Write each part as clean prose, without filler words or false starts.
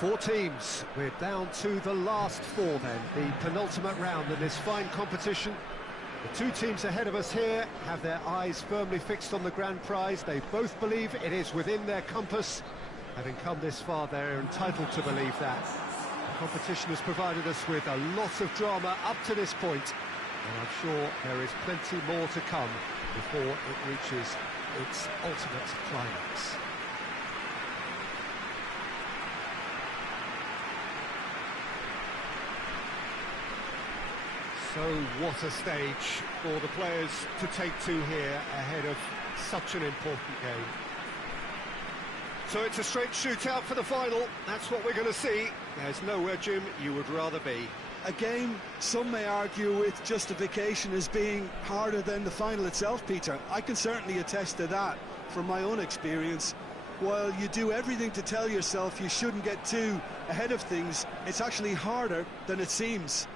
Four teams. We're down to the last four then, the penultimate round in this fine competition. The two teams ahead of us here have their eyes firmly fixed on the grand prize. They both believe it is within their compass. Having come this far, they're entitled to believe that. The competition has provided us with a lot of drama up to this point, and I'm sure there is plenty more to come before it reaches its ultimate climax. So what a stage for the players to take to here ahead of such an important game. So it's a straight shootout for the final. That's what we're going to see. There's nowhere, Jim, you would rather be. A game some may argue with justification as being harder than the final itself, Peter. I can certainly attest to that from my own experience. While you do everything to tell yourself you shouldn't get too ahead of things, it's actually harder than it seems.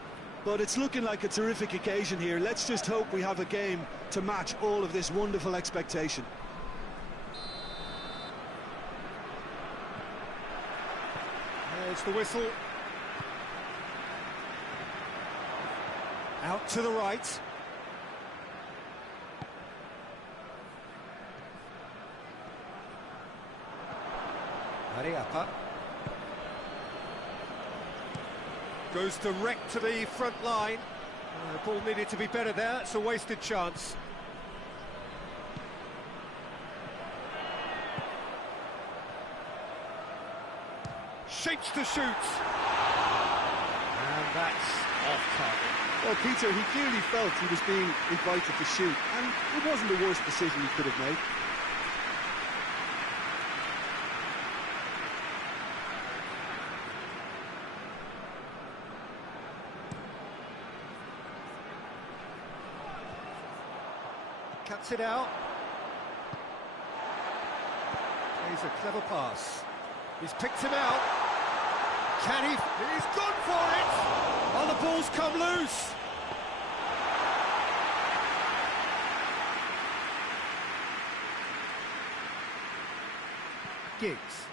But it's looking like a terrific occasion here. Let's just hope we have a game to match all of this wonderful expectation. There's the whistle. Out to the right. Ariapa. Goes direct to the front line. The ball needed to be better there. It's a wasted chance. Shapes to shoot. And that's off target. Well, Peter, he clearly felt he was being invited to shoot, and it wasn't the worst decision he could have made. Cuts it out. Plays a clever pass. He's picked him out. Can he? He's gone for it! Oh, the ball's come loose! Giggs.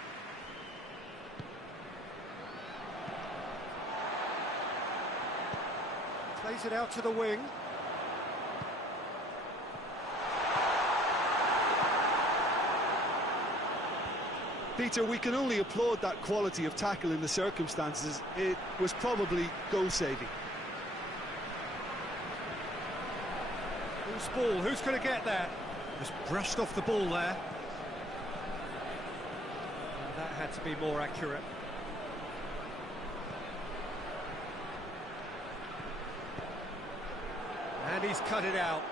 Plays it out to the wing. Peter, we can only applaud that quality of tackle in the circumstances. It was probably goal-saving. Who's ball? Who's going to get that? Just brushed off the ball there. And that had to be more accurate. And he's cut it out.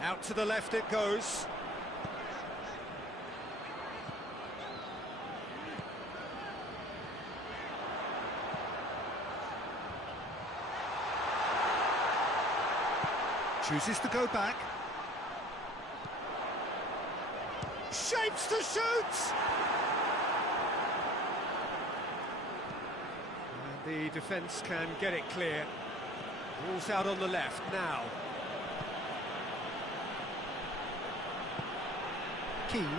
Out to the left it goes. Chooses to go back. Shapes to shoot! And the defence can get it clear. Ball's out on the left now. Keane. And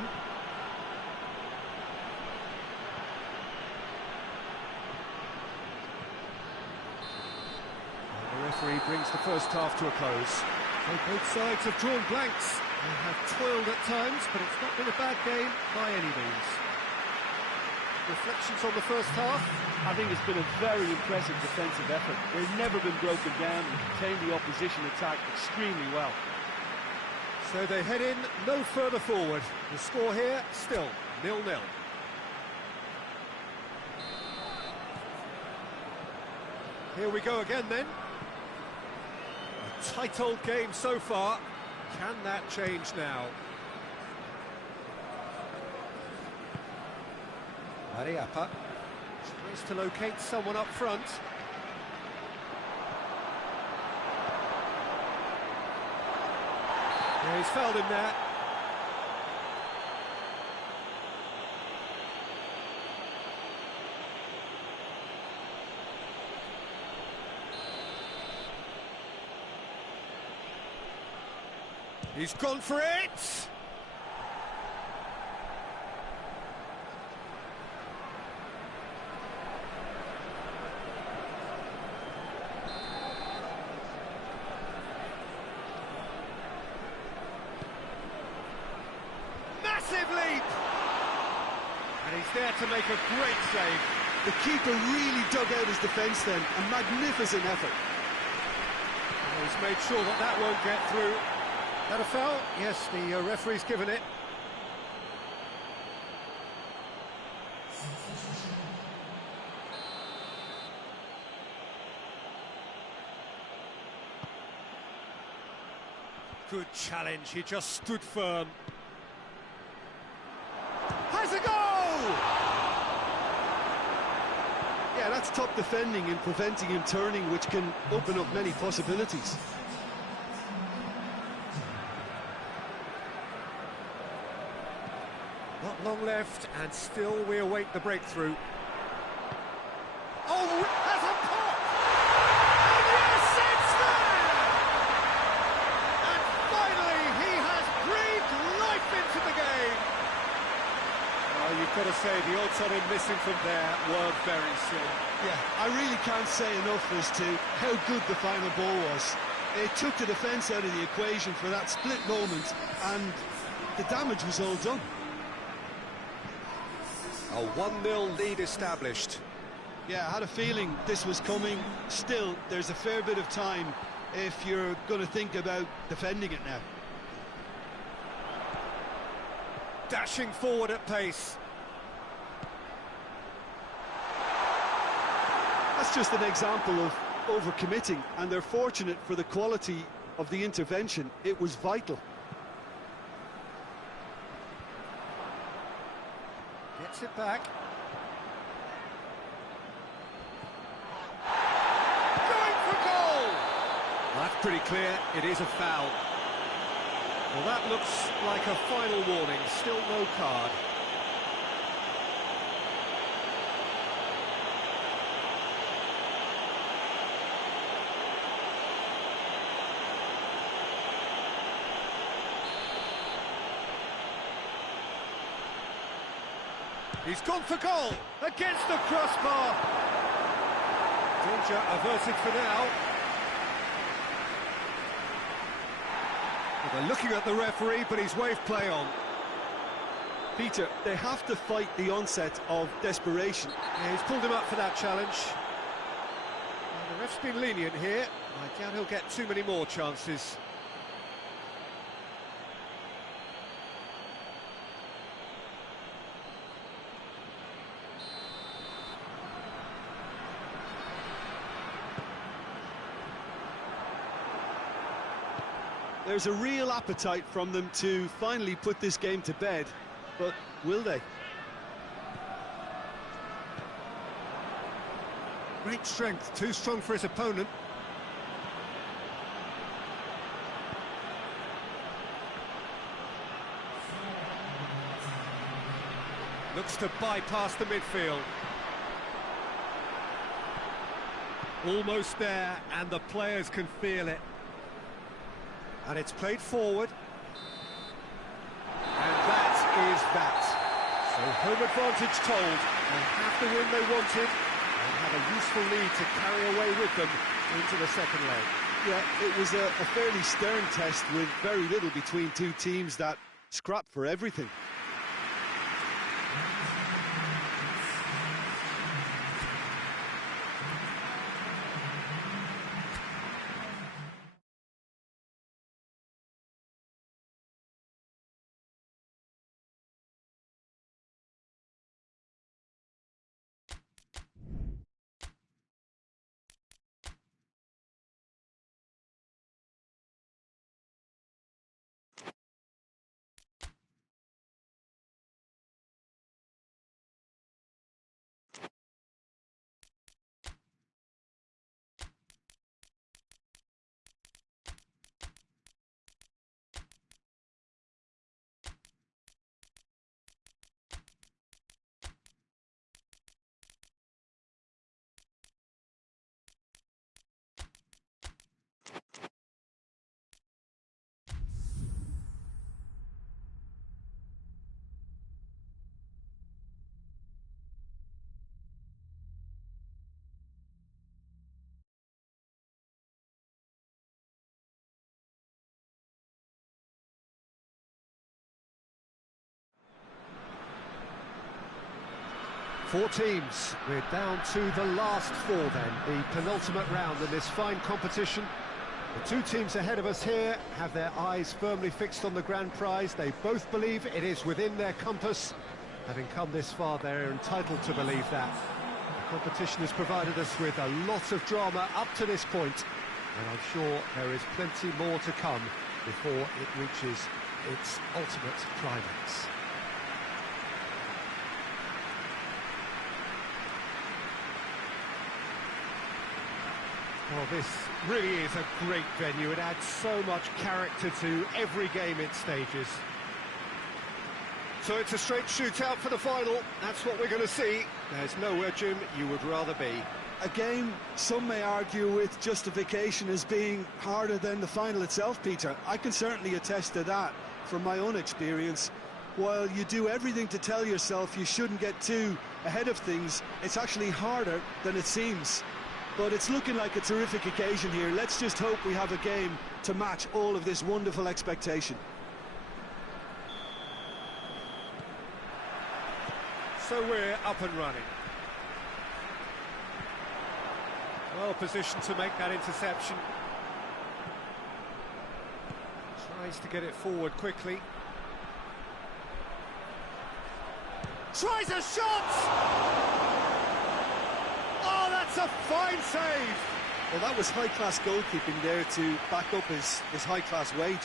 the referee brings the first half to a close. So both sides have drawn blanks. They have toiled at times, but it's not been a bad game by any means. Reflections on the first half? I think it's been a very impressive defensive effort. They've never been broken down and contained the opposition attack extremely well. So they head in no further forward. The score here, still 0-0. Here we go again then. A tight old game so far. Can that change now? Ariapa tries to locate someone up front. Yeah, he's fouled him there. He's gone for it! Massive leap! And he's there to make a great save. The keeper really dug out his defence then. A magnificent effort. And he's made sure that that won't get through. That a foul? Yes, the referee's given it. Good challenge, he just stood firm. Has a goal! Yeah, that's top defending and preventing him turning, which can open up many possibilities. Not long left, and still we await the breakthrough. Oh, has a pop! And yes, it's there! And finally, he has breathed life into the game. Oh, you've got to say, the odds on him missing from there were very slim. Yeah, I really can't say enough as to how good the final ball was. It took the defence out of the equation for that split moment, and the damage was all done. A 1-0 lead established. Yeah, I had a feeling this was coming. Still, there's a fair bit of time if you're going to think about defending it now. Dashing forward at pace. That's just an example of overcommitting, and they're fortunate for the quality of the intervention. It was vital. Gets it back. Going for goal! Well, that's pretty clear. It is a foul. Well, that looks like a final warning. Still no card. He's gone for goal, against the crossbar. Danger averted for now. Well, they're looking at the referee, but he's waved play on. Peter, they have to fight the onset of desperation. Yeah, he's pulled him up for that challenge. Well, the ref's been lenient here. I doubt he'll get too many more chances. There's a real appetite from them to finally put this game to bed, but will they? Great strength, too strong for his opponent. Looks to bypass the midfield. Almost there, and the players can feel it. And it's played forward. And that is that. So home advantage told. They have the win they wanted and have a useful lead to carry away with them into the second leg. Yeah, it was a fairly stern test with very little between two teams that scrapped for everything. Four teams. We're down to the last four then, the penultimate round in this fine competition. The two teams ahead of us here have their eyes firmly fixed on the grand prize. They both believe it is within their compass. Having come this far, they're entitled to believe that. The competition has provided us with a lot of drama up to this point, and I'm sure there is plenty more to come before it reaches its ultimate climax. Well, this really is a great venue. It adds so much character to every game it stages. So it's a straight shootout for the final. That's what we're going to see. There's nowhere, Jim, you would rather be. A game some may argue with justification as being harder than the final itself, Peter. I can certainly attest to that from my own experience. While you do everything to tell yourself you shouldn't get too ahead of things, it's actually harder than it seems. But it's looking like a terrific occasion here. Let's just hope we have a game to match all of this wonderful expectation. So we're up and running. Well positioned to make that interception. Tries to get it forward quickly. Tries a shot! Oh, that's a fine save! Well, that was high-class goalkeeping there to back up his high-class wage.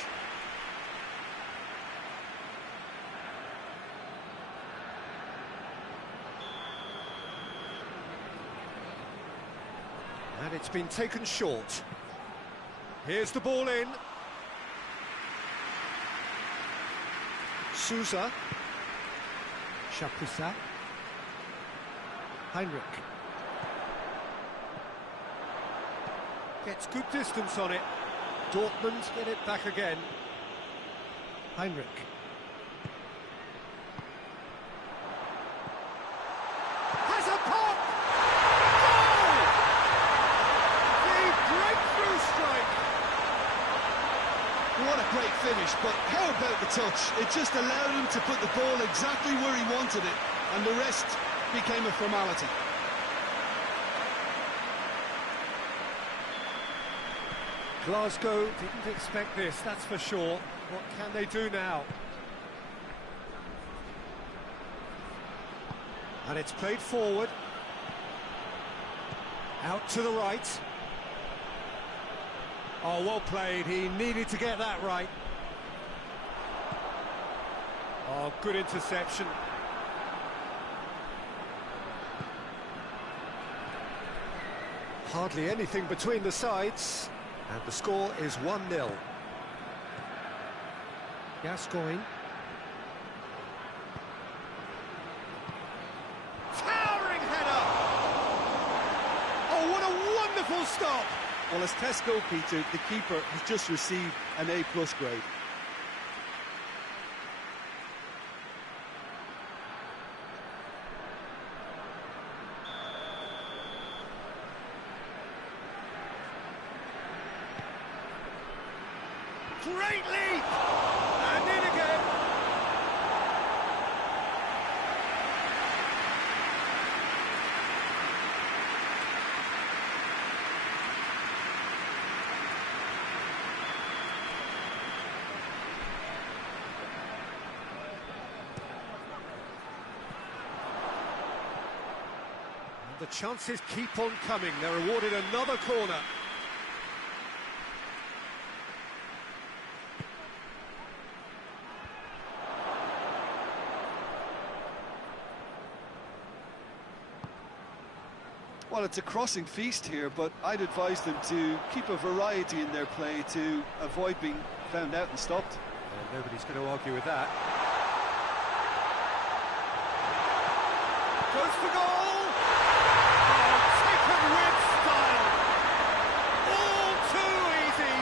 And it's been taken short. Here's the ball in. Souza. Chapuisat. Heinrich. Gets good distance on it. Dortmund get it back again. Heinrich. Has a pop! Goal! The breakthrough strike! What a great finish, but how about the touch? It just allowed him to put the ball exactly where he wanted it, and the rest became a formality. Glasgow didn't expect this, that's for sure. What can they do now? And it's played forward. Out to the right. Oh, well played. He needed to get that right. Oh, good interception. Hardly anything between the sides. And the score is 1-0. Gascoigne. Towering header! Oh, what a wonderful stop! Well, as tests go, Peter, the keeper has just received an A+ grade. Great leap! And in again! And the chances keep on coming. They're awarded another corner. Well, it's a crossing feast here, but I'd advise them to keep a variety in their play to avoid being found out and stopped. And nobody's going to argue with that. Goes for goal! Oh, taken with style! All too easy!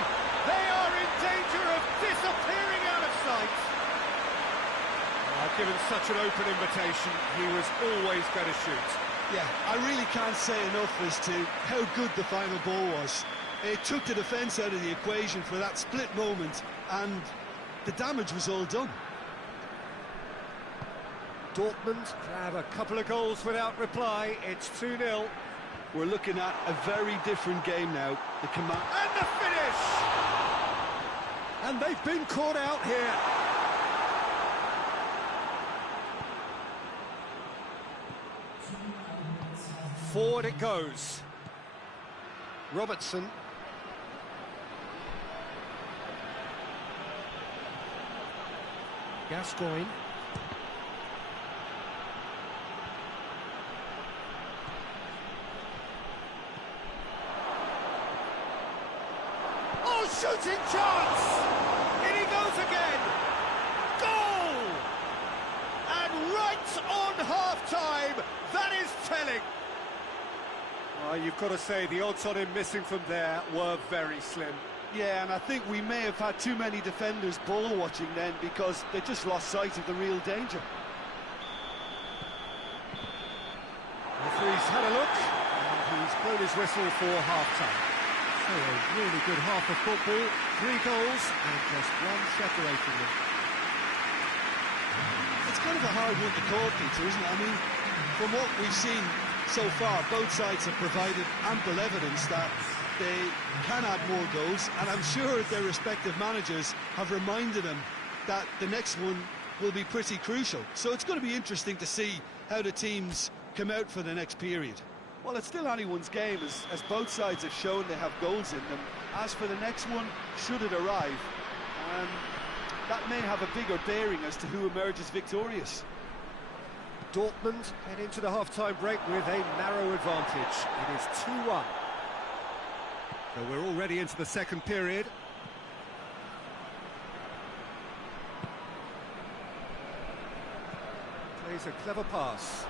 They are in danger of disappearing out of sight! Given such an open invitation, he was always going to shoot. Yeah, I really can't say enough as to how good the final ball was. It took the defence out of the equation for that split moment, and the damage was all done. Dortmund grab a couple of goals without reply. It's 2-0. We're looking at a very different game now. The command And the finish! And they've been caught out here. Forward it goes. Robertson. Gascoigne. Oh, shooting chance! In he goes again! Goal! And right on half-time, that is telling. You've got to say, the odds on him missing from there were very slim. Yeah, and I think we may have had too many defenders ball-watching then because they just lost sight of the real danger. Referee's had a look, and he's blown his whistle for half-time. So a really good half of football, 3 goals, and just one separating them. It's kind of a hard one to call, Peter, isn't it? I mean, from what we've seen so far, both sides have provided ample evidence that they can add more goals, and I'm sure their respective managers have reminded them that the next one will be pretty crucial. So it's going to be interesting to see how the teams come out for the next period. Well, it's still anyone's game, as both sides have shown they have goals in them. As for the next one, should it arrive, that may have a bigger bearing as to who emerges victorious. Dortmund head into the half-time break with a narrow advantage. It is 2-1. So we're already into the second period. Plays a clever pass.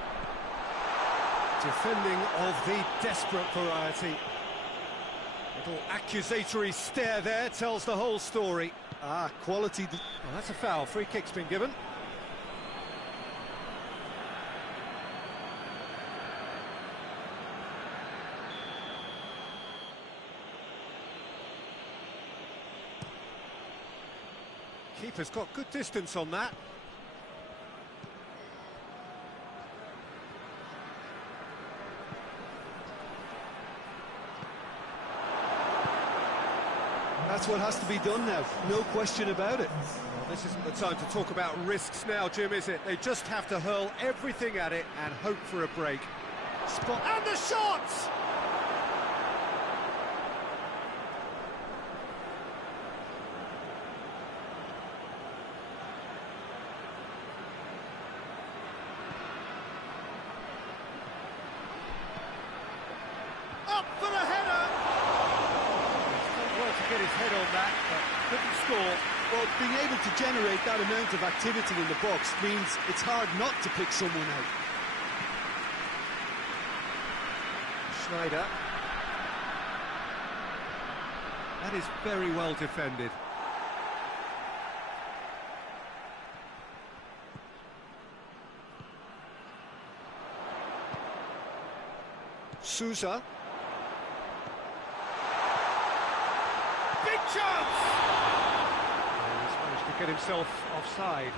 Defending of the desperate variety. Little accusatory stare there tells the whole story. Quality. Well, that's a foul. Free kick's been given. Keeper's got good distance on that. That's what has to be done now, no question about it. Well, this isn't the time to talk about risks now, Jim, is it? They just have to hurl everything at it and hope for a break. Spot and the shot! Up for the header! Well to get his head on that, but couldn't score. Well, being able to generate that amount of activity in the box means it's hard not to pick someone out. Schneider. That is very well defended. Sousa. Big chance! He's managed to get himself offside.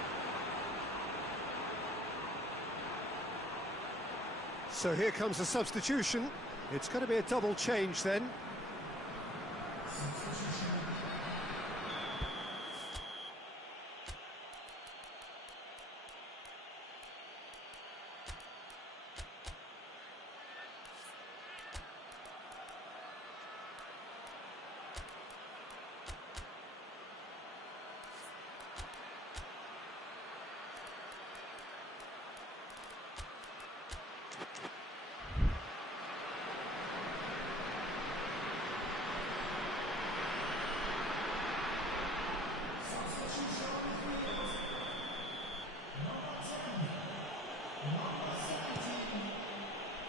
So here comes a substitution. It's going to be a double change then.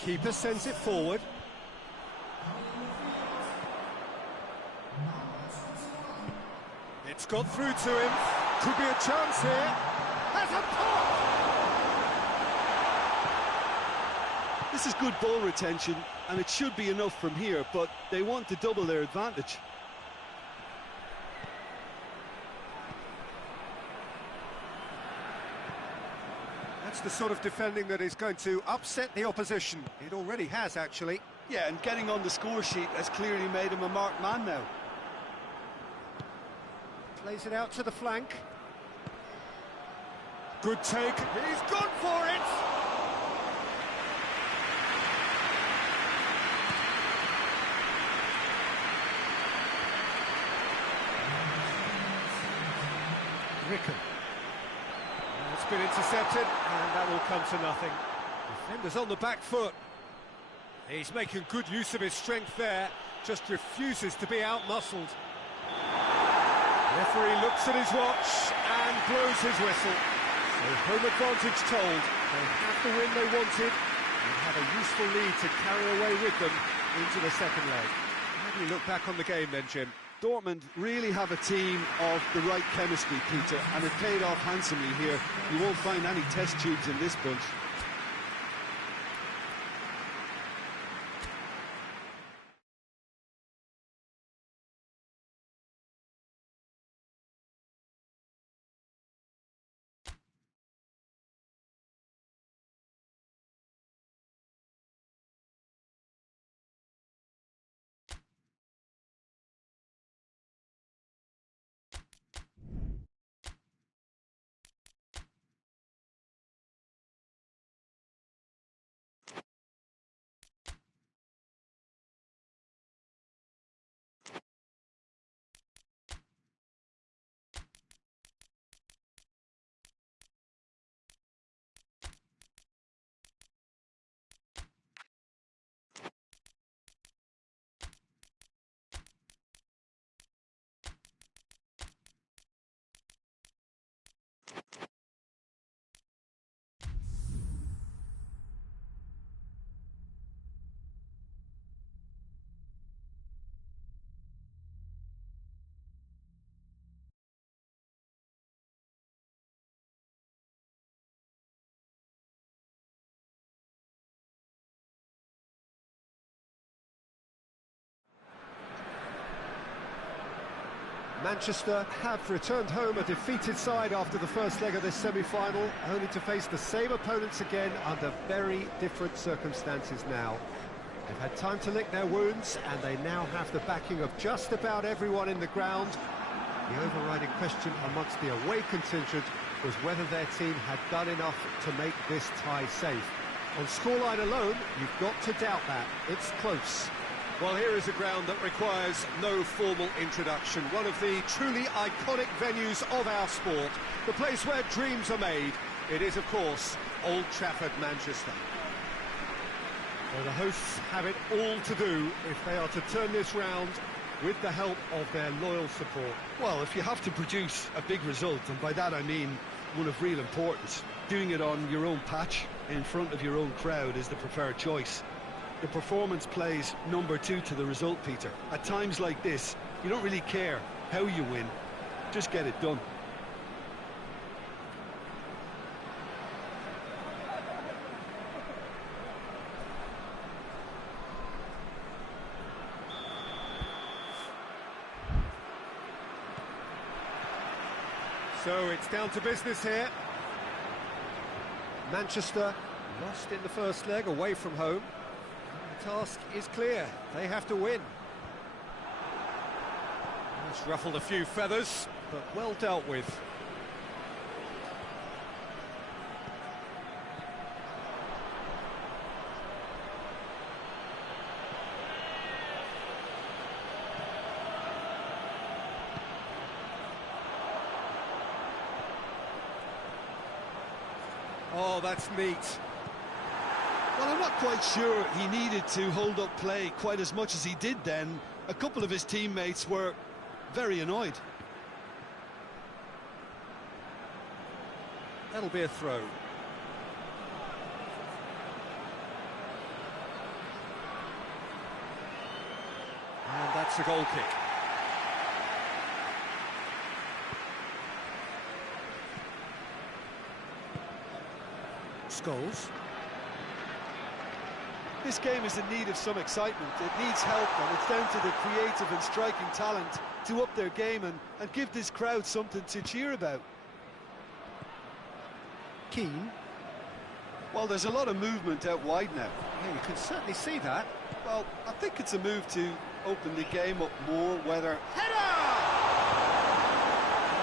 Keeper sends it forward. It's got through to him. Could be a chance here. Has a pop! This is good ball retention, and it should be enough from here, but they want to double their advantage. That's the sort of defending that is going to upset the opposition. It already has, actually. Yeah, and getting on the score sheet has clearly made him a marked man now. Plays it out to the flank. Good take. He's gone for it! Ricken. It's been intercepted, and that will come to nothing. Defender's on the back foot. He's making good use of his strength there, just refuses to be out-muscled. Referee looks at his watch and blows his whistle. So home advantage told. They have the win they wanted and have a useful lead to carry away with them into the second leg. How do you look back on the game then, Jim? Dortmund really have a team of the right chemistry, Peter, and it paid off handsomely here. You won't find any test tubes in this bunch. Manchester have returned home a defeated side after the first leg of this semi-final, only to face the same opponents again under very different circumstances now. They've had time to lick their wounds, and they now have the backing of just about everyone in the ground. The overriding question amongst the away contingent was whether their team had done enough to make this tie safe. On scoreline alone, you've got to doubt that. It's close. Well, here is a ground that requires no formal introduction. One of the truly iconic venues of our sport. The place where dreams are made. It is, of course, Old Trafford, Manchester. So the hosts have it all to do if they are to turn this round with the help of their loyal support. Well, if you have to produce a big result, and by that I mean one of real importance, doing it on your own patch, in front of your own crowd, is the preferred choice. The performance plays number two to the result, Peter. At times like this, you don't really care how you win, just get it done. So it's down to business here. Manchester lost in the first leg away from home. The task is clear, they have to win. It's ruffled a few feathers, but well dealt with. Oh, that's neat. Well, I'm not quite sure he needed to hold up play quite as much as he did then. A couple of his teammates were very annoyed. That'll be a throw. And that's a goal kick. Scholes. This game is in need of some excitement. It needs help, and it's down to the creative and striking talent to up their game and give this crowd something to cheer about. Keane. Well, there's a lot of movement out wide now. Yeah, you can certainly see that. Well, I think it's a move to open the game up more, whether... Header!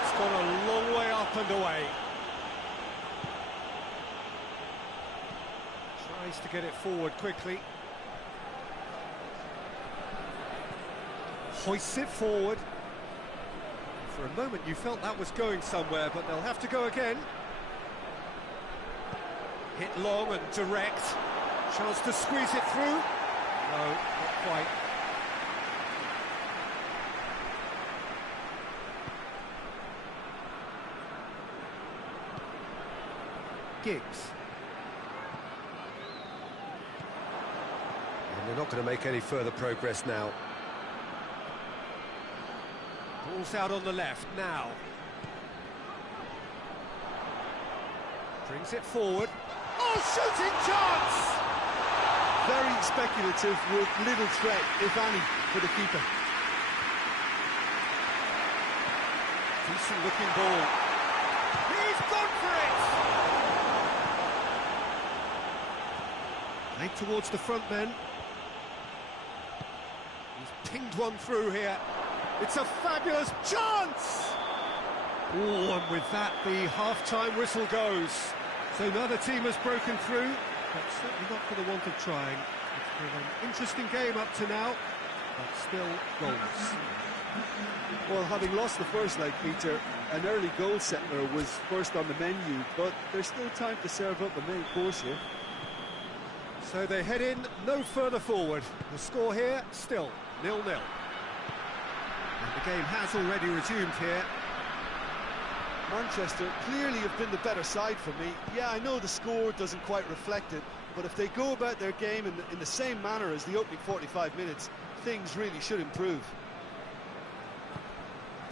It's gone a long way up and away. Tries to get it forward quickly. Hoists it forward. For a moment you felt that was going somewhere, but they'll have to go again. Hit long and direct. Chance to squeeze it through. No, not quite. Giggs. And they're not going to make any further progress now. Ball's out on the left now. Brings it forward. Oh, shooting chance! Very speculative with little threat, if any, for the keeper. Decent looking ball. He's gone for it! Played towards the front men. He's pinged one through here. It's a fabulous chance! Oh, and with that, the half-time whistle goes. So neither team has broken through, but certainly not for the want of trying. It's been an interesting game up to now, but still goals. Well, having lost the first leg, Peter, an early goal settler was first on the menu, but there's still time to serve up the main course here. So they head in no further forward. The score here, still 0-0. And the game has already resumed here. Manchester clearly have been the better side for me. Yeah, I know the score doesn't quite reflect it, but if they go about their game in the same manner as the opening 45 minutes, things really should improve.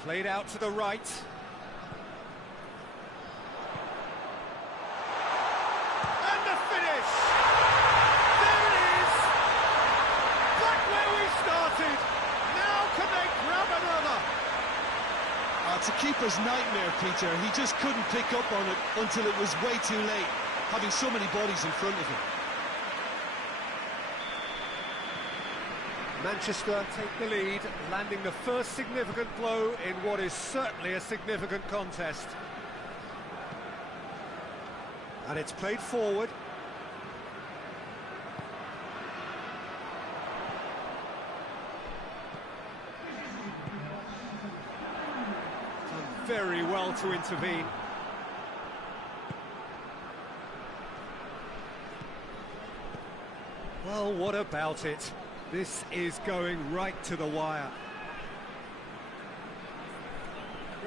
Played out to the right. And the finish! There it is! Back where we started! Now can they grab another? It's a keeper's nightmare, Peter. He just couldn't pick up on it until it was way too late, having so many bodies in front of him. Manchester take the lead, landing the first significant blow in what is certainly a significant contest. And it's played forward. Done very well to intervene. Well, what about it? This is going right to the wire.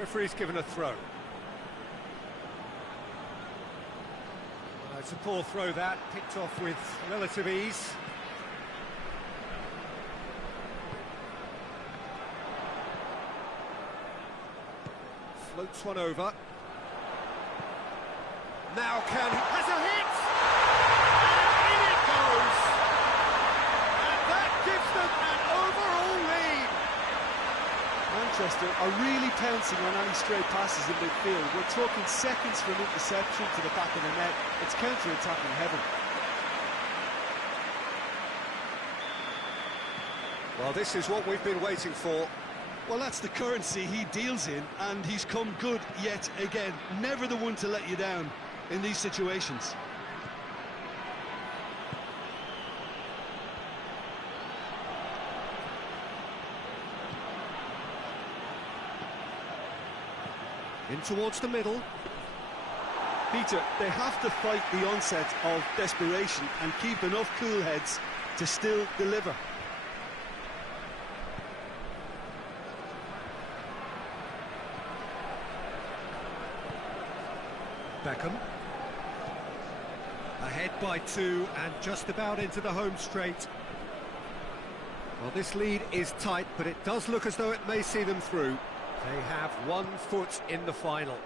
Referee's given a throw. It's a poor throw that, picked off with relative ease. Floats one over. Now has a hit! And in it goes! Gives them an overall lead. Manchester are really pouncing on any stray passes in midfield. We're talking seconds from interception to the back of the net. It's counter-attacking heaven. Well, this is what we've been waiting for. Well, that's the currency he deals in, and he's come good yet again. Never the one to let you down in these situations. In towards the middle. Peter, they have to fight the onset of desperation and keep enough cool heads to still deliver. Beckham. Ahead by 2 and just about into the home straight. Well, this lead is tight, but it does look as though it may see them through. They have 1 foot in the final.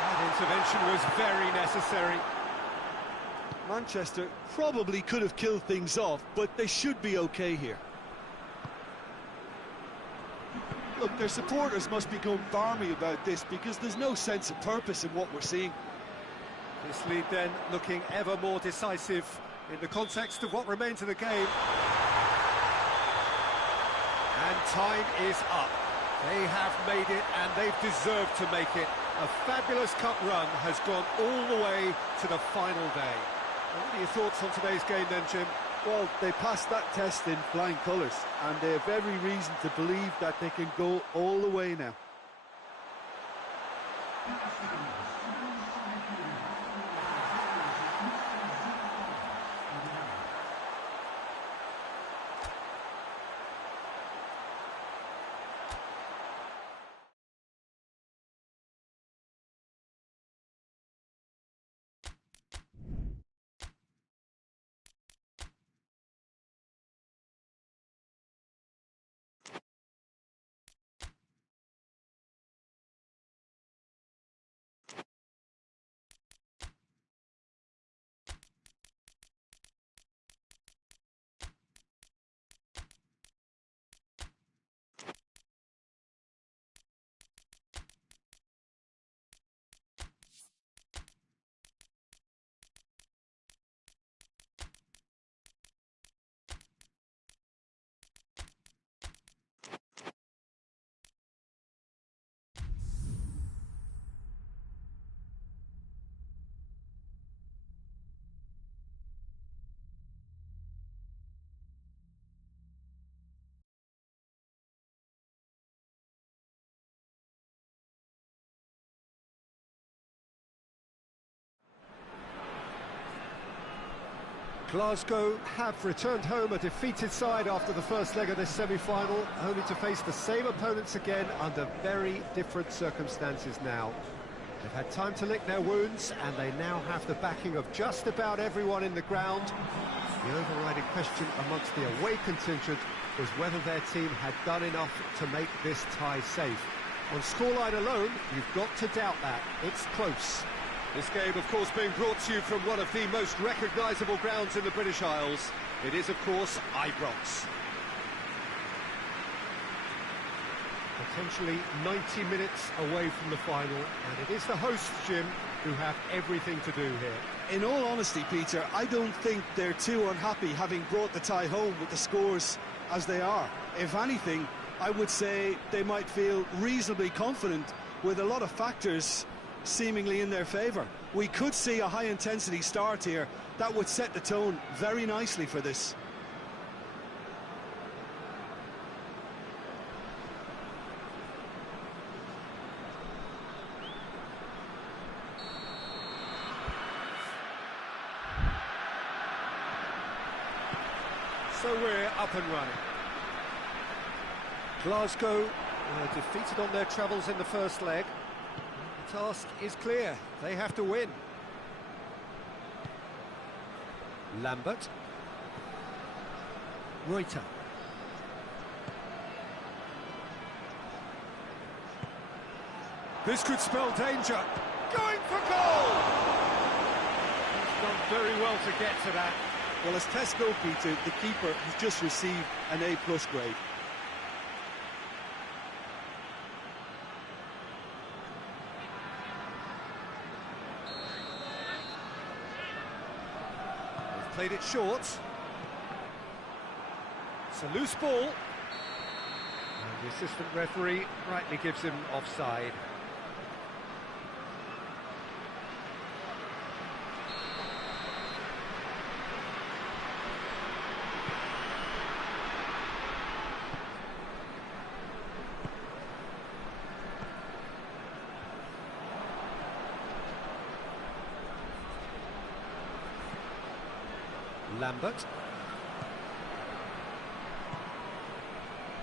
That intervention was very necessary. Manchester probably could have killed things off, but they should be okay here. Look, their supporters must be going barmy about this because there's no sense of purpose in what we're seeing. This lead then looking ever more decisive in the context of what remains of the game. And time is up. They have made it, and they've deserved to make it. A fabulous cup run has gone all the way to the final day. What are your thoughts on today's game then, Jim? Well, they passed that test in flying colours, and they have every reason to believe that they can go all the way now. Glasgow have returned home a defeated side after the first leg of this semi-final, only to face the same opponents again under very different circumstances now. They've had time to lick their wounds, and they now have the backing of just about everyone in the ground. The overriding question amongst the away contingent was whether their team had done enough to make this tie safe. On scoreline alone, you've got to doubt that. It's close. This game, of course, being brought to you from one of the most recognisable grounds in the British Isles. It is, of course, Ibrox. Potentially 90 minutes away from the final, and it is the hosts, Jim, who have everything to do here. In all honesty, Peter, I don't think they're too unhappy having brought the tie home with the scores as they are. If anything, I would say they might feel reasonably confident with a lot of factors seemingly in their favour. We could see a high-intensity start here that would set the tone very nicely for this. So we're up and running. Glasgow defeated on their travels in the first leg. The task is clear, they have to win. Lambert. Reuter. This could spell danger. Going for goal! He's done very well to get to that. Well, as tests go, Peter, the keeper has just received an A+ grade. Played it short. It's a loose ball. And the assistant referee rightly gives him offside. Lambert.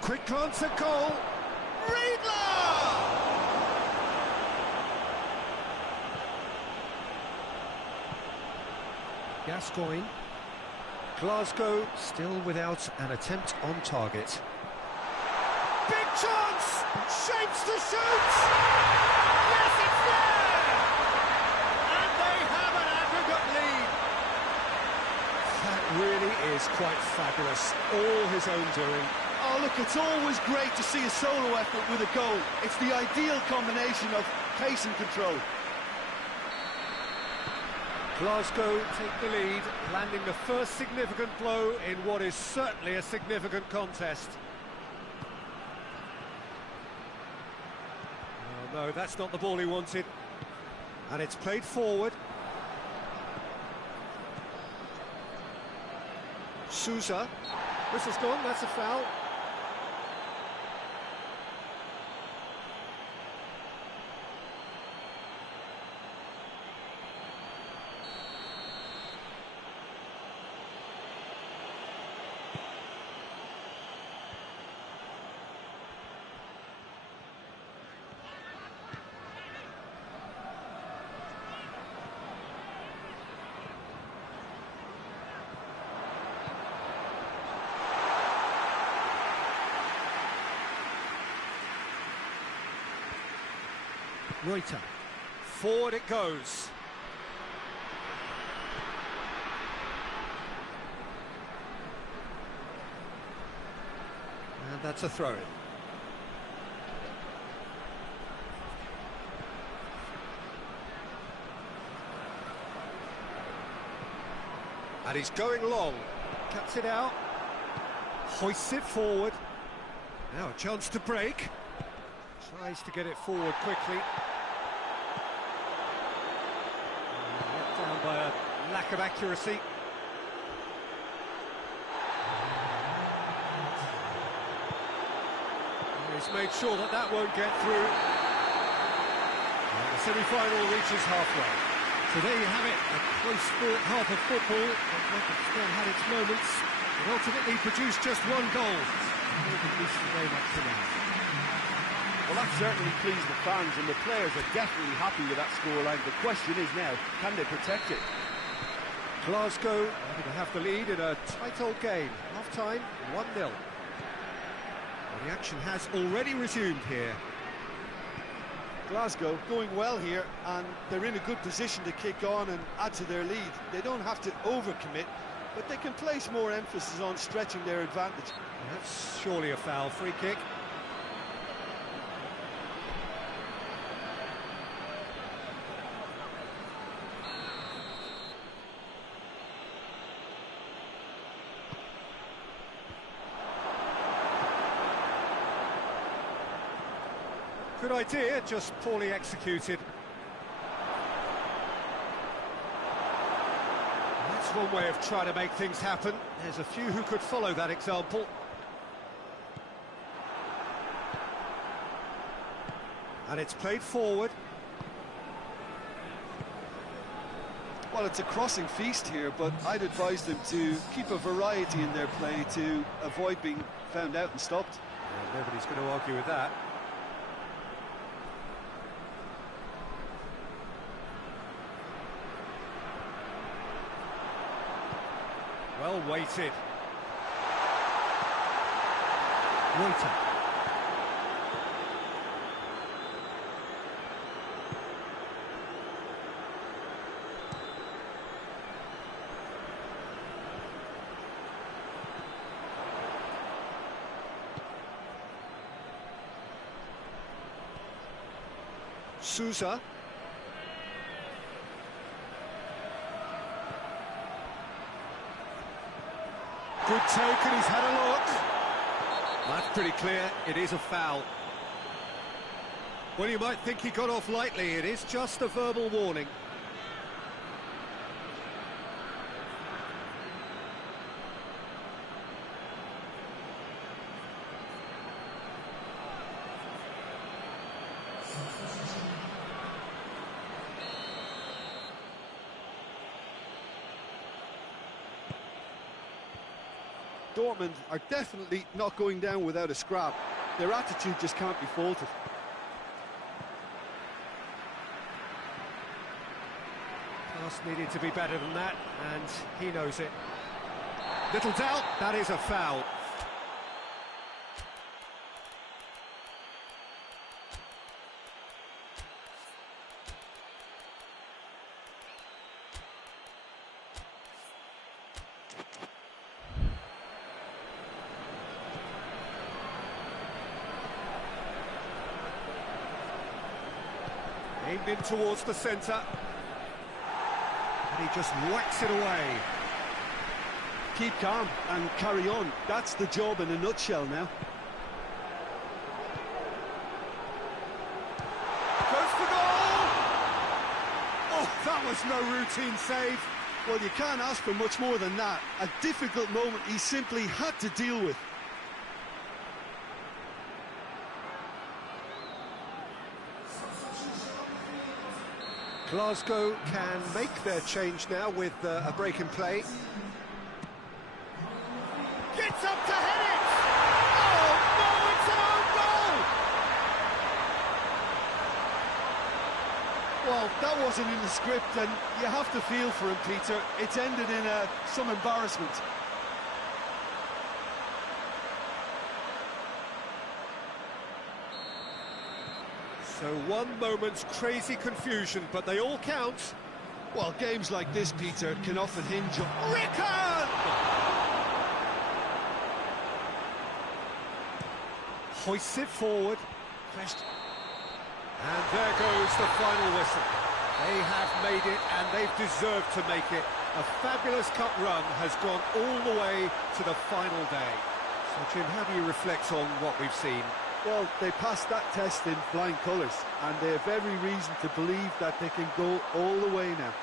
Quick glance at goal. Riedler! Gascoigne. Glasgow still without an attempt on target. Big chance! Shapes to shoot! Yes, it's there! And they have an aggregate lead. That really is quite fabulous. All his own doing. Oh, look, it's always great to see a solo effort with a goal. It's the ideal combination of pace and control. Glasgow take the lead, landing the first significant blow in what is certainly a significant contest. Oh no, that's not the ball he wanted. And it's played forward. Sousa. Whistle's gone, that's a foul. Reuter. Forward it goes. And that's a throw-in. And he's going long. Cuts it out. Hoists it forward. Now a chance to break. Tries to get it forward quickly. Let down by a lack of accuracy. He's made sure that that won't get through. And the semi-final reaches halfway. So there you have it, a close-fought half of football, but it's still had its moments, and ultimately produced just one goal. At least very much for now. Well, that certainly pleased the fans, and the players are definitely happy with that scoreline. The question is now, can they protect it? Glasgow going to have the lead in a tight old game. Half-time, 1-0. Well, the action has already resumed here. Glasgow going well here, and they're in a good position to kick on and add to their lead. They don't have to overcommit, but they can place more emphasis on stretching their advantage. That's surely a foul. Free kick. Good idea, just poorly executed. That's one way of trying to make things happen. There's a few who could follow that example. And it's played forward. Well, it's a crossing feast here, but I'd advise them to keep a variety in their play to avoid being found out and stopped. Yeah, nobody's going to argue with that. Well weighted. Reuter. Sousa. Good take, and he's had a look. That's pretty clear, it is a foul. Well, you might think he got off lightly, it is just a verbal warning. Dortmund are definitely not going down without a scrap. Their attitude just can't be faulted. Pass needed to be better than that, and he knows it. Little doubt, that is a foul. Aimed in towards the centre. And he just whacks it away. Keep calm and carry on. That's the job in a nutshell now. Goes for goal! Oh, that was no routine save. Well, you can't ask for much more than that. A difficult moment he simply had to deal with. Glasgow can make their change now with a break in play. Gets up to head it! Oh no, it's an own goal! Well, that wasn't in the script, and you have to feel for him, Peter. It's ended in some embarrassment. So one moment's crazy confusion, but they all count. Well, games like this, Peter, can often hinge on... Rickard! Hoists it forward. And there goes the final whistle. They have made it, and they've deserved to make it. A fabulous cup run has gone all the way to the final day. So, Jim, how do you reflect on what we've seen? Well, they passed that test in flying colours, and they have every reason to believe that they can go all the way now.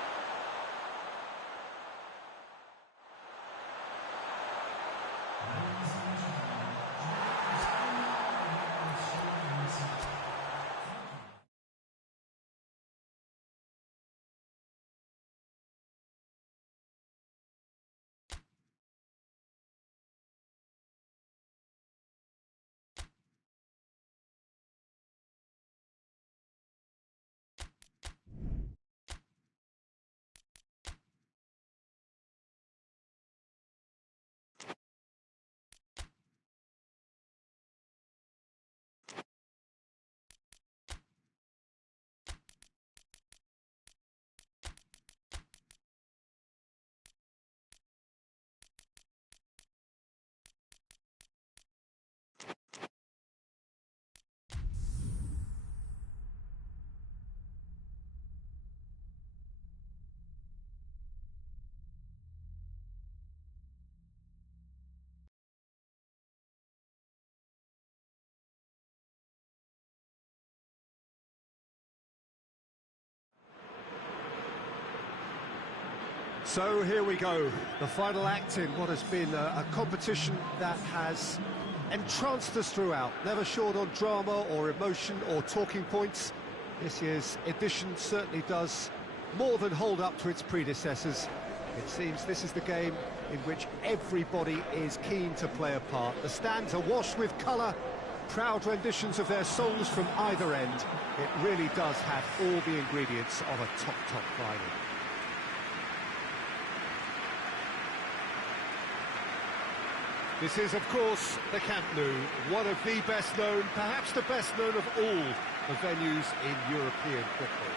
So here we go, the final act in what has been a competition that has entranced us throughout, never short on drama or emotion or talking points. This year's edition certainly does more than hold up to its predecessors. It seems this is the game in which everybody is keen to play a part. The stands are washed with colour, proud renditions of their songs from either end. It really does have all the ingredients of a top final. This is, of course, the Camp Nou, one of the best known, perhaps the best known of all the venues in European football.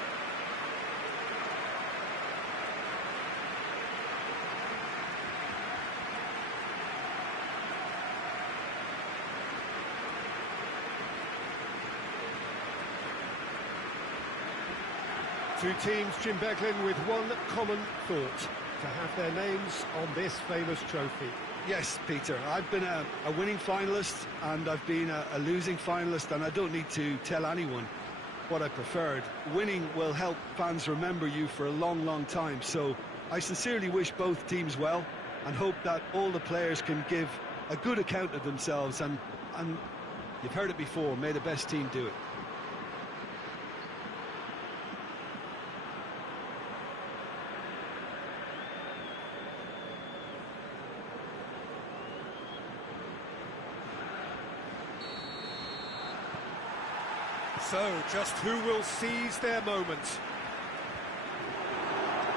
Two teams, Jim Beglin, with one common thought: to have their names on this famous trophy. Yes, Peter, I've been a winning finalist and I've been a losing finalist, and I don't need to tell anyone what I preferred. Winning will help fans remember you for a long, long time, so I sincerely wish both teams well and hope that all the players can give a good account of themselves, and you've heard it before, may the best team do it. So, just who will seize their moment?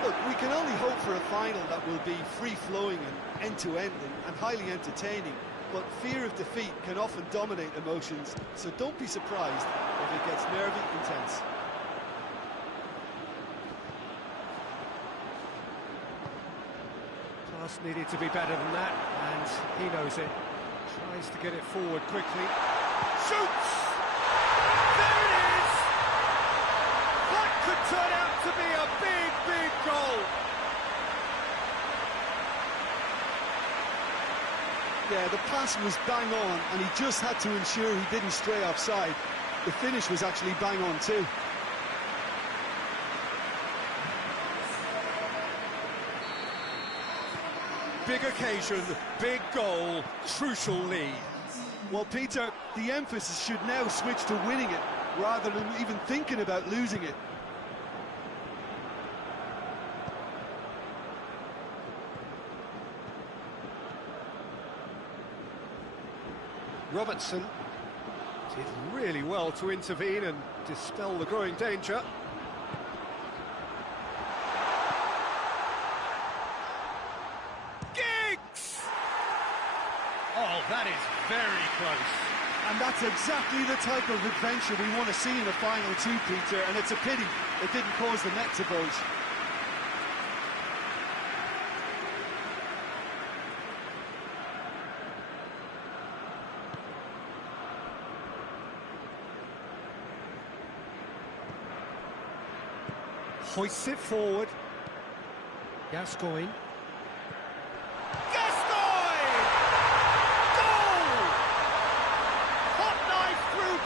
Look, we can only hope for a final that will be free-flowing and end-to-end and highly entertaining, but fear of defeat can often dominate emotions, so don't be surprised if it gets nervy intense. Pass needed to be better than that, and he knows it. Tries to get it forward quickly. Shoots! There it is! That could turn out to be a big, big goal. Yeah, the pass was bang on, and he just had to ensure he didn't stray offside. The finish was actually bang on too. Big occasion, big goal, crucial lead. Well, Peter, the emphasis should now switch to winning it, rather than even thinking about losing it. Robertson did really well to intervene and dispel the growing danger. Giggs! Oh, that is very close. And that's exactly the type of adventure we want to see in the final two, Peter, and it's a pity it didn't cause the net to bulge. Hoists it forward. Gascoigne.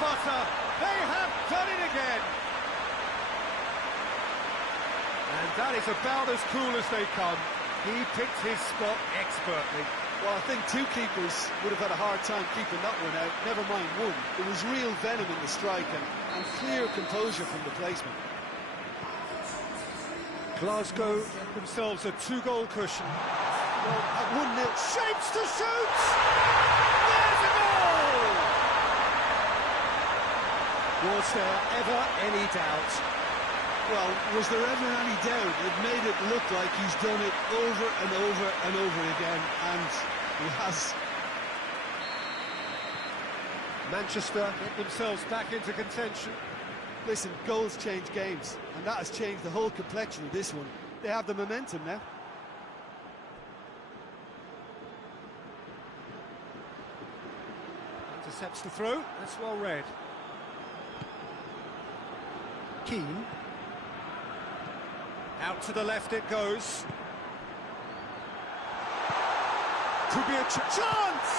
Butter, they have done it again. And that is about as cool as they come. He picked his spot expertly. Well, I think two keepers would have had a hard time keeping that one out, never mind one. There was real venom in the strike and clear composure from the placement. Glasgow themselves a two-goal cushion. Well, at 1-0, shapes to shoot! There's a goal! Was there ever any doubt? Well, was there ever any doubt? It made it look like he's done it over and over and over again, and he has. Manchester get themselves back into contention. Listen, goals change games, and that has changed the whole complexion of this one. They have the momentum now. Intercepts the throw, that's well read. Keane. Out to the left it goes. Could be a chance!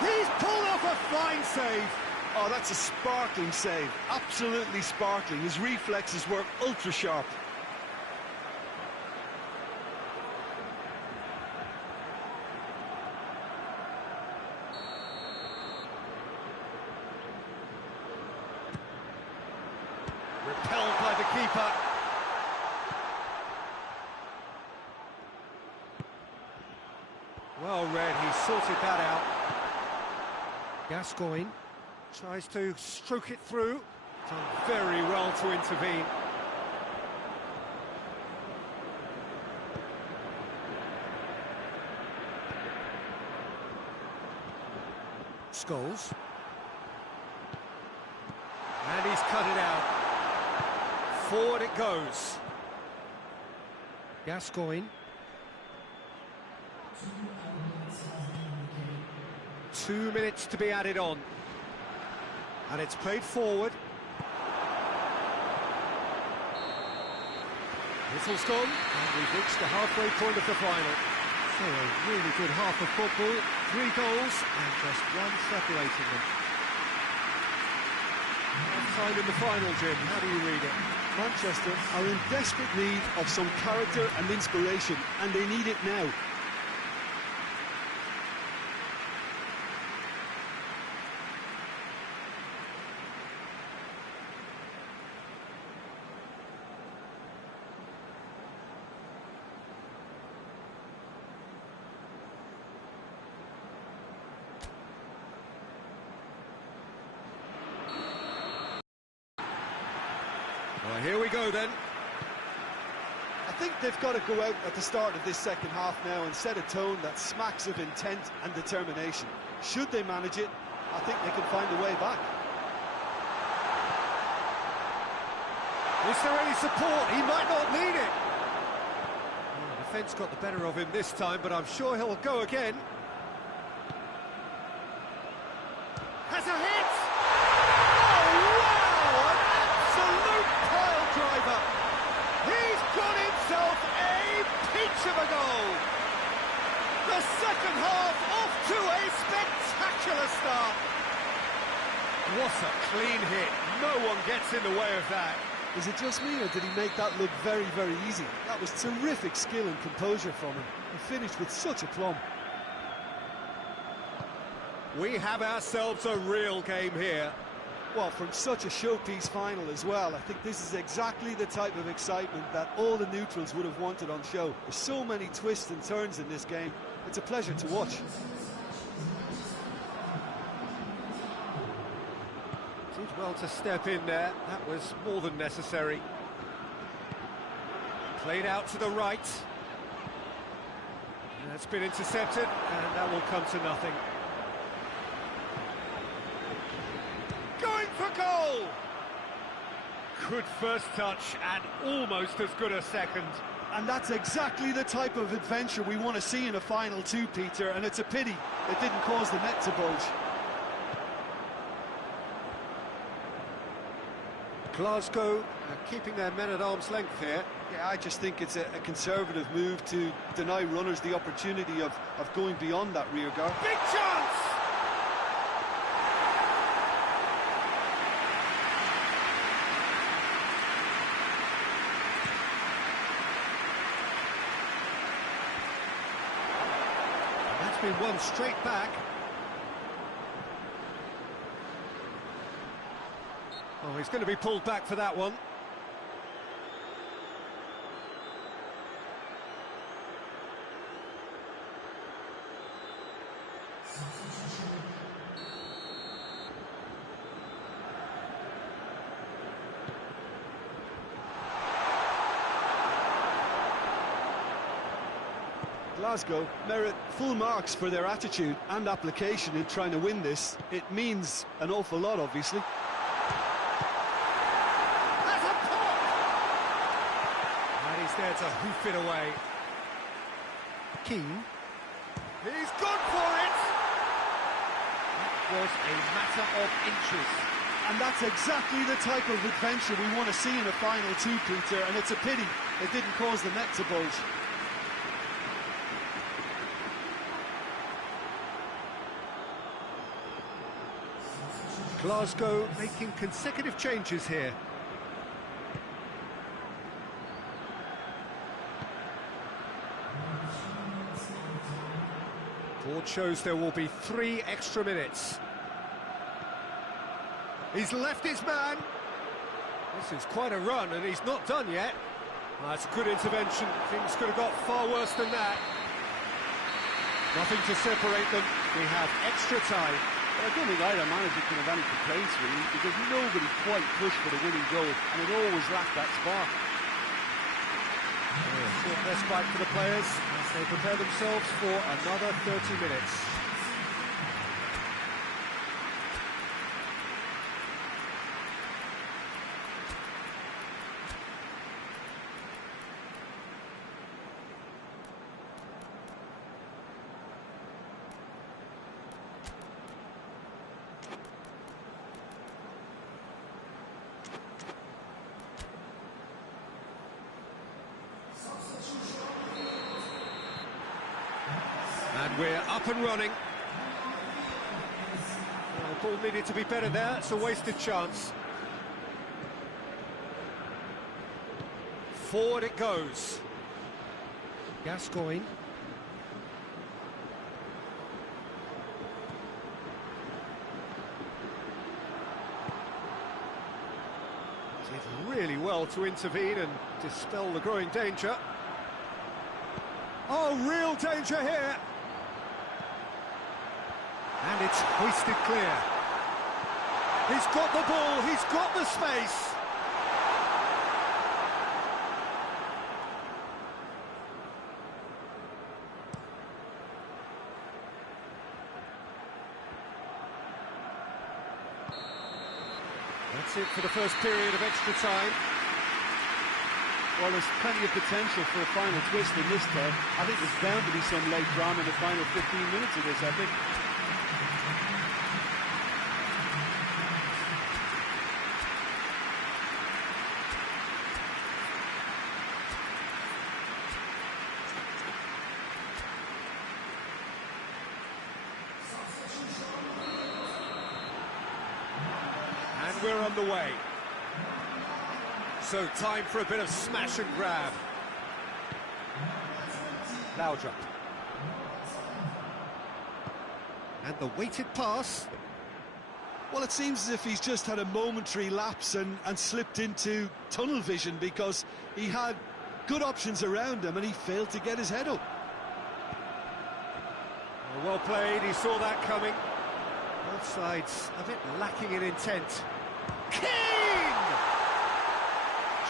He's pulled off a fine save. Oh, that's a sparkling save. Absolutely sparkling. His reflexes were ultra sharp. Repelled by the keeper. Well read, he sorted that out. Gascoigne tries to stroke it through. Done very well to intervene. Scholes. And he's cut it out. Forward it goes. Gascoigne. 2 minutes to be added on. And it's played forward. Whistle's gone, and we've reached the halfway point of the final. So a really good half of football, 3 goals, and just one separating them. Time in the final, Jim. How do you read it? Manchester are in desperate need of some character and inspiration, and they need it now. Well, here we go then. I think they've got to go out at the start of this second half now and set a tone that smacks of intent and determination. Should they manage it, I think they can find a way back. Is there any support? He might not need it. Well, the defence got the better of him this time, but I'm sure he'll go again. Has a hit! Oh, wow! An absolute pile driver! He's got himself a peach of a goal! The second half start. What a clean hit. No one gets in the way of that. Is it just me, or did he make that look very, very easy? That was terrific skill and composure from him. He finished with such aplomb. We have ourselves a real game here. Well, from such a showpiece final as well, I think this is exactly the type of excitement that all the neutrals would have wanted on show. There's so many twists and turns in this game. It's a pleasure to watch. Did well to step in there. That was more than necessary. Played out to the right. That's been intercepted, and that will come to nothing. Going for goal! Good first touch, and almost as good a second. And that's exactly the type of adventure we want to see in a final too, Peter, and it's a pity it didn't cause the net to bulge. Glasgow keeping their men at arm's length here. Yeah, I just think it's a conservative move to deny runners the opportunity of going beyond that rear guard. Big chance! That's been won straight back. Oh, he's going to be pulled back for that one. Glasgow merit full marks for their attitude and application in trying to win this. It means an awful lot, obviously. He's there to hoof it away. Keane. He's gone for it! That was a matter of inches. And that's exactly the type of adventure we want to see in a final too, Peter, and it's a pity it didn't cause the net to bulge. Glasgow making consecutive changes here. Board shows there will be 3 extra minutes. He's left his man. This is quite a run, and he's not done yet. That's a good intervention. Things could have got far worse than that. Nothing to separate them. We have extra time. Well, I don't think either manager can have any complaints, really, because nobody quite pushed for the winning goal, and it always lacked that spark. Short respite for the players as they prepare themselves for another 30 minutes. And we're up and running. Well, the ball needed to be better there. It's a wasted chance. Forward it goes. Gascoigne. Did really well to intervene and dispel the growing danger. Oh, real danger here. And it's hoisted clear. He's got the ball, he's got the space. That's it for the first period of extra time. Well, there's plenty of potential for a final twist in this tale. I think there's bound to be some late drama in the final 15 minutes of this, I think. we're underway. So, time for a bit of smash and grab. Laudrup. And the weighted pass. Well, it seems as if he's just had a momentary lapse and slipped into tunnel vision, because he had good options around him and he failed to get his head up. Well played, he saw that coming. Both sides a bit lacking in intent. Keane!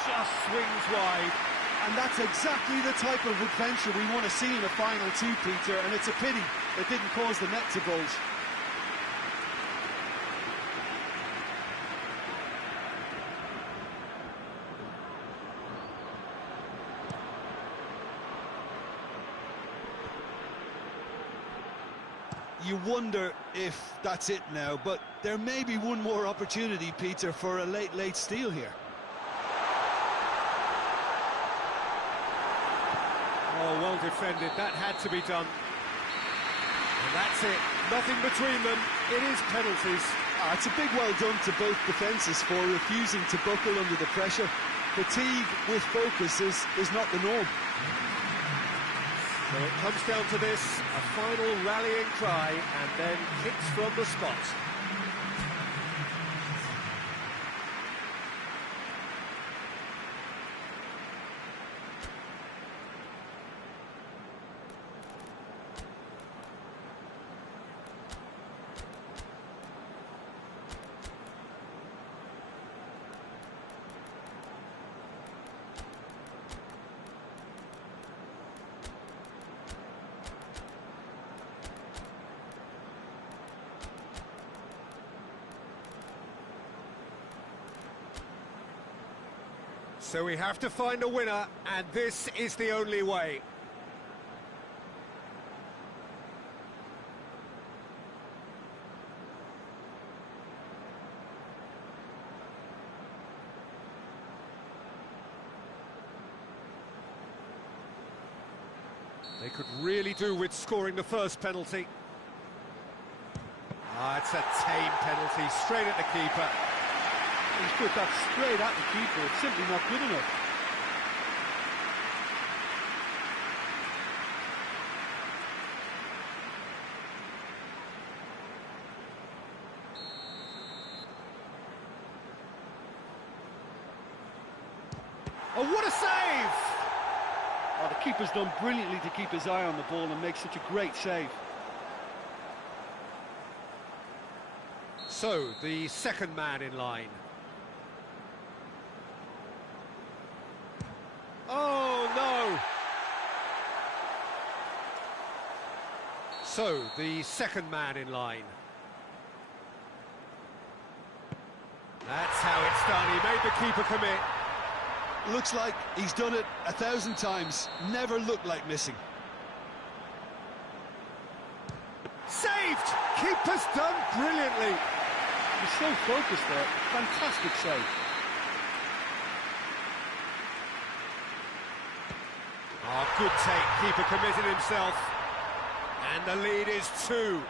Just swings wide. And that's exactly the type of adventure we want to see in a final too, Peter, and it's a pity it didn't cause the net to bulge. You wonder if that's it now, but there may be one more opportunity, Peter, for a late steal here. Oh, well defended, that had to be done. And that's it, nothing between them, it is penalties. It's a big well done to both defences for refusing to buckle under the pressure. Fatigue with focus is not the norm. So it comes down to this, a final rallying cry, and then kicks from the spot. So we have to find a winner, and this is the only way. They could really do with scoring the first penalty. It's a tame penalty, straight at the keeper. He's put that straight at the keeper, it's simply not good enough. Oh, what a save! Oh, the keeper's done brilliantly to keep his eye on the ball and make such a great save. So, the second man in line. Oh, no! So, the second man in line. That's how it's done. He made the keeper commit. Looks like he's done it 1,000 times. Never looked like missing. Saved! Keeper's done brilliantly. He's so focused there. Fantastic save. Oh, good take. Keeper committed himself. And the lead is 2.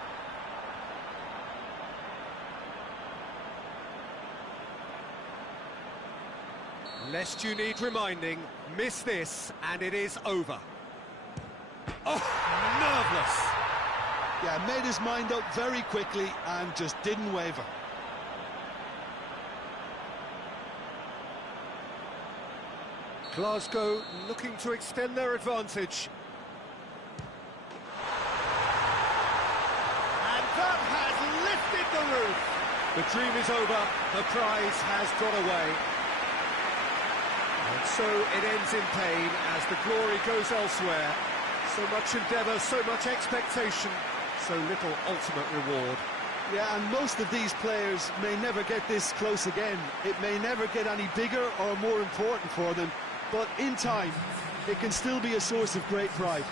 Lest you need reminding, miss this and it is over. Oh, nervous. Yeah, made his mind up very quickly and just didn't waver. Glasgow looking to extend their advantage. And that has lifted the roof. The dream is over, the prize has got away. And so it ends in pain as the glory goes elsewhere. So much endeavour, so much expectation, so little ultimate reward. Yeah, and most of these players may never get this close again. It may never get any bigger or more important for them. But in time, it can still be a source of great pride.